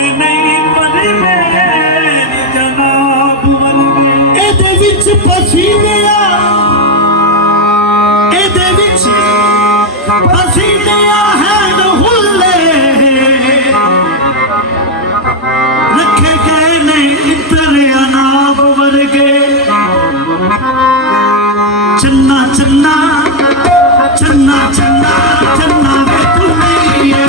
नहीं पर मेरी जनाब वर्गे एदे विच पसीने एदे विच पसीने हैन हुल्ले रखे गए ने इतने अनाब वर्गे चन्ना चन्ना चन्ना चन्ना चन्ना वे तू नहीं है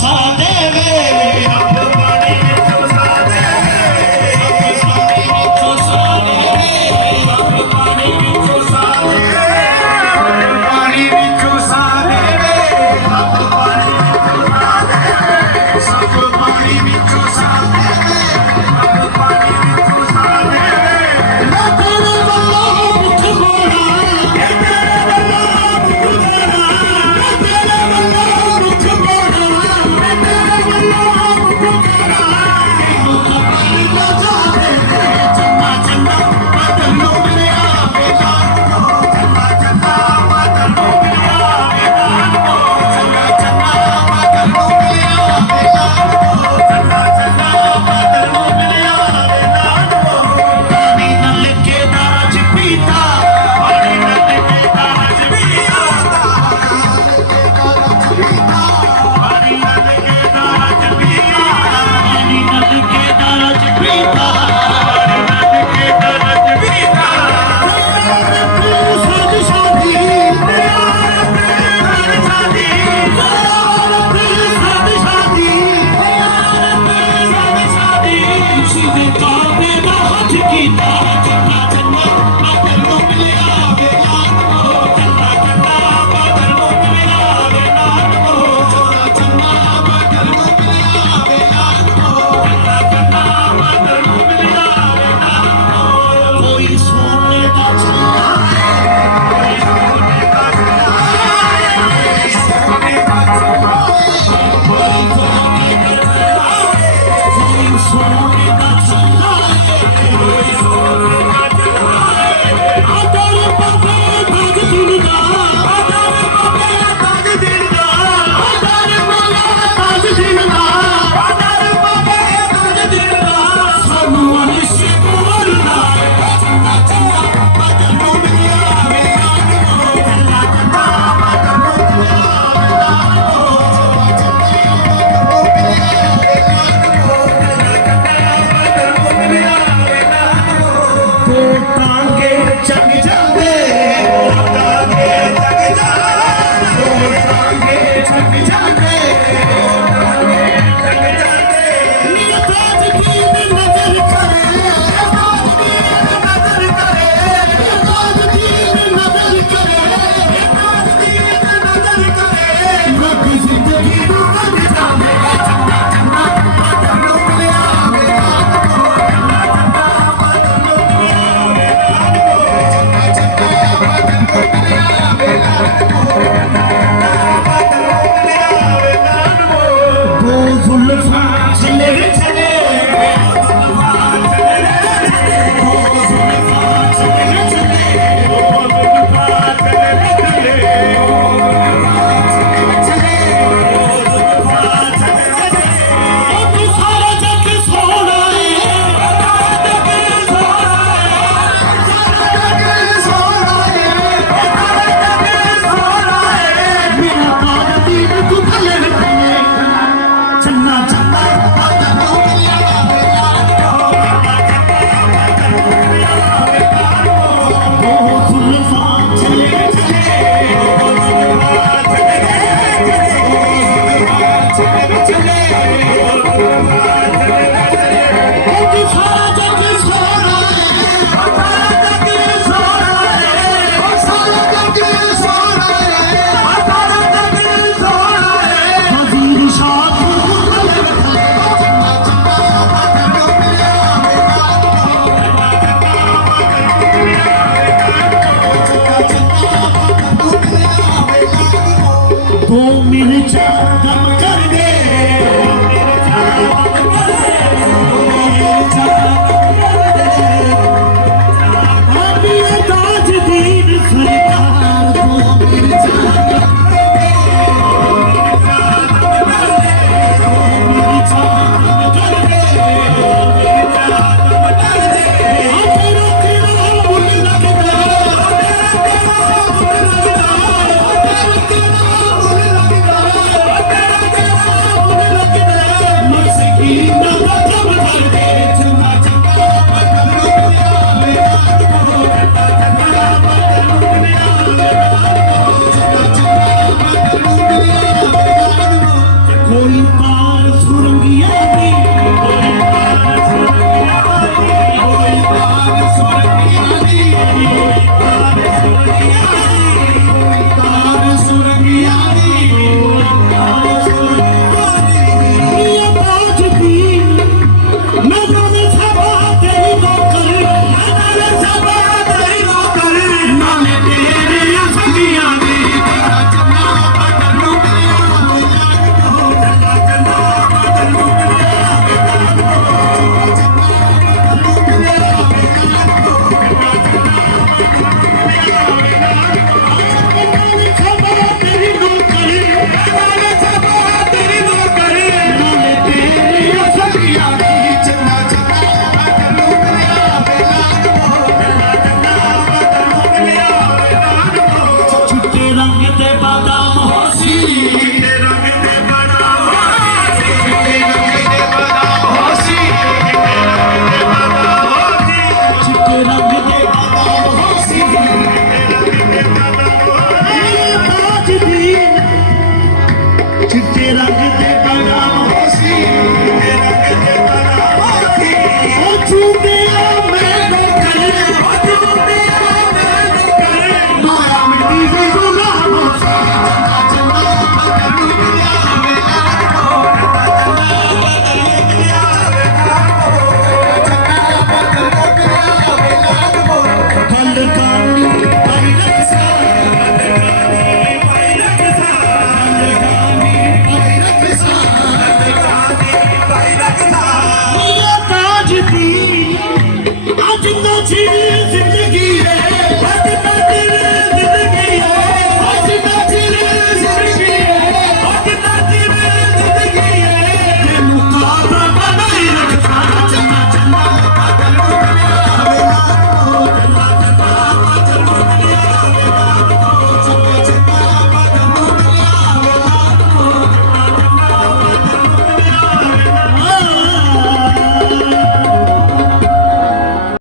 ਵਸਾ ਦੇਵੇ ਰੱਬ ਪਾਣੀ ਵਿੱਚ ਵਸਾ ਦੇਵੇ ਰੱਬ ਪਾਣੀ ਵਿੱਚ ਵਸਾ ਦੇਵੇ ਪਾਣੀ ਵਿੱਚ ਵਸਾ ਦੇਵੇ ਰੱਬ ਪਾਣੀ ਵਿੱਚ ਵਸਾ ਦੇਵੇ ਸਭ ਪਾਣੀ ਵਿੱਚ ਵਸਾ ਦੇਵੇ ਰੱਬ ਪਾਣੀ ਵਿੱਚ ਵਸਾ ਦੇਵੇ ਮੈਂ ਤੇਰੇ ਵੱਲੋਂ ਮੁੱਖ ਮੋੜਾ ਮੈਂ ਤੇਰੇ ਵੱਲੋਂ ਮੁੱਖ ਮੋੜਾ ਮੈਂ ਤੇਰੇ ਵੱਲੋਂ ਮੁੱਖ ਮੋੜਾ ਮੈਂ ਤੇਰੇ ਵੱਲੋਂ ਮੁੱਖ ਮੋੜਾ ਮੁੱਖ ਪਾਣੀ ਦਾ ਜਾਵੇ ਚੰਨਾ ਚੰਨਾ ਬਦਲ ਨੂੰ ਮਿਲਿਆ ਵੇਲਾ ਚੰਨਾ ਚੰਨਾ ਬਦਲ ਨੂੰ ਮਿਲਿਆ ਵੇਲਾ ਚੰਨਾ ਚੰਨਾ ਬਦਲ ਨੂੰ ਮਿਲਿਆ ਵੇਲਾ ਚੰਨਾ ਚੰਨਾ ਬਦਲ ਨੂੰ ਮਿਲਿਆ ਵੇਲਾ ਪਾਣੀ ਨਾਲ ਕੇ ਦਾਜ ਪੀਤਾ ਪਾਣੀ ਨਾਲ ਕੇ ਦਾਜ ਪੀਤਾ ਪਾਣੀ ਨਾਲ ਕੇ ਦਾਜ ਪੀਤਾ ਪਾਣੀ ਨਾਲ ਕੇ ਦਾਜ ਪੀਤਾ ਪਾਣੀ ਨਾਲ ਕੇ ਦਾਜ ਪੀਤਾ ਸਾਡੀ ਸਾਡੀ ਸਾਡੀ ਸਾਡੀ ਸਿੱਧੇ ਕਾਬੇ ਦਾ ਹੱਥ ਕੀਤਾ ਚੰਨਾ ਚੰਨਾ ਬਦਲ ਨੂੰ ਮਿਲਿਆ ਵੇਲਾ ਚੰਨਾ ਚੰਨਾ ਬਦਲ ਨੂੰ ਮਿਲਿਆ ਵੇਲਾ ਚੰਨਾ ਚੰਨਾ ਬਦਲ ਨੂੰ ਮਿਲਿਆ ਵੇਲਾ ਚੰਨਾ ਚੰਨਾ ਬਦਲ ਨੂੰ ਮਿਲਿਆ ਵੇਲਾ ਕੋਈ ਸੋਨੇ ਦਾ ਚੰਨਾ ਕੋਈ ਸੋਨੇ ਦਾ ਚੰਨਾ ਕੋਈ ਸੋਨੇ ਦਾ ਚੰਨਾ ਕੋਈ ਸੋਨੇ ਦਾ ਚੰਨਾ ਕੋਈ ਸੋਨੇ ਦਾ ਚੰਨਾ ਕੋਈ ਸੋਨੇ ਦਾ ਚੰਨਾ ਆਦਰ ਬਾਬੇ ਤੱਕ ਦਿਲਦਾ ਆਦਰ ਬਾਬੇ ਤੱਕ ਦਿਲਦਾ ਆਦਰ ਬਾਬੇ ਤੱਕ ਦਿਲਦਾ ਆਦਰ ਬਾਬੇ ਤੱਕ ਦਿਲਦਾ ਸਾਨੂੰ ਅਨਿਸ਼ੇ ਬੋਲਦਾ ਚੰਨਾ ਚੰਨਾ ਬਦਲ ਨੂੰ ਮਿਲਿਆ ਵੇਲਾ ਚੰਨਾ ਚੰਨਾ ਬਦਲ ਨੂੰ ਮਿਲਿਆ ਵੇਲਾ ਦੋ ਟਾਂਗੇ ਚੱਕ ਜਾਂਦੇ ਦੋ ਟਾਂਗੇ ਚੱਕ ਜਾਂਦੇ ਦੋ ਟਾਂਗੇ ਚੱਕ ਜਾਂਦੇ ਦੋ ਟਾਂਗੇ ਚੱਕ ਜਾਂਦੇ ਨੀ ਤਾਜ ਦੀ ਨਜ਼ਰ ਕਰੇ ਤਾਜ ਦੀ ਨਜ਼ਰ ਕਰੇ ਤਾਜ ਦੀ ਨਜ਼ਰ ਕਰੇ ਤਾਜ ਦੀ ਨਜ਼ਰ ਕਰੇ ਰੱਬ ਜ਼ਿੰਦਗੀ ਨੂੰ ਕੱਢ ਜਾਵੇ ਚੰਨਾ ਚੰਨਾ ਬਦਲ ਨੂੰ ਮਿਲਿਆ ਵੇਲਾ ਚੰਨਾ ਚੰਨਾ ਬਦਲ ਨੂੰ ਮਿਲਿਆ ਵੇਲਾ ਚੰਨਾ ਚੰਨਾ ਬਦਲ ਨੂੰ ਮਿਲਿਆ ਵੇਲਾ ਬਦਲ ਨੂੰ ਮਿਲਿਆ ਵੇਲਾ ਦੋ ਜ਼ੁਲਫਾਂ ਚਲੇ ਚਲੇ ਦੋ ਜ਼ੁਲਫਾਂ ਚਲੇ ਚਲੇ ਦੋ ਜ਼ੁਲਫਾਂ ਚਲੇ ਚਲੇ ਦੋ ਜ਼ੁਲਫਾਂ ਚਲੇ ਚਲੇ ਦੋ ਜ਼ੁਲਫਾਂ ਚਲੇ ਚਲੇ ਉਹ ਸਾਰਾ ਜੱਗ ਸੋਹਣਾ ਏ ਸਾਰਾ ਜੱਗ ਸੋਹਣਾ ਏ ਸਾਰਾ ਜੱਗ ਸੋਹਣਾ ਏ ਮੇਰਾ ਕਾਜ ਦੀਪ ਤੂੰ ਭਲੇ ਰੱਖੇ ਚੰਨਾ ਚੰਨਾ ਬਦਲ ਨੂੰ ਮਿਲਿਆ ਵੇਲਾ ਚੰਨਾ ਚੰਨਾ ਬਦਲ ਨੂੰ ਮਿਲਿਆ ਵੇਲਾ ਦੋ ਜ਼ੁਲਫਾਂ ਚਲੇ ਚਲੇ ਦੋ ਜ਼ੁਲਫਾਂ ਚਲੇ ਚਲੇ ਦੋ ਜ਼ੁਲਫਾਂ ਚਲੇ ਚਲੇ ਦੋ ਜ਼ੁਲਫਾਂ ਚਲੇ ਚਲੇ ਉਹ ਸਾਰਾ ਜੱਗ ਸੋਹਣਾ ਏ ਸਾਰਾ ਜੱਗ ਸੋਹਣਾ ਏ ਉਹ ਸਾਰਾ ਜੱਗ ਸੋਹਣਾ ਏ ਸਾਰਾ ਜੱਗ ਸੋਹਣਾ ਏ ਵਜ਼ੀਰ ਸ਼ਾਹ ਤੂੰ ਭਲੇ ਰੱਖੇ ਚੰਨਾ ਚੰਨਾ ਬਦਲ ਨੂੰ ਮਿਲਿਆ ਵੇਲਾ ਚੰਨਾ ਚੰਨਾ ਬਦਲ ਨੂੰ ਮਿਲਿਆ ਵੇਲਾ ਚੰਨਾ ਚੰਨਾ ਬਦਲ ਨੂੰ ਮਿਲਿਆ ਵੇਲਾ ਦੋ ਮਿਰਚਾਂ ਦਮ ਕਰ ਦੇ ਦੋ ਮਿਰਚਾਂ ਕੀਤਾ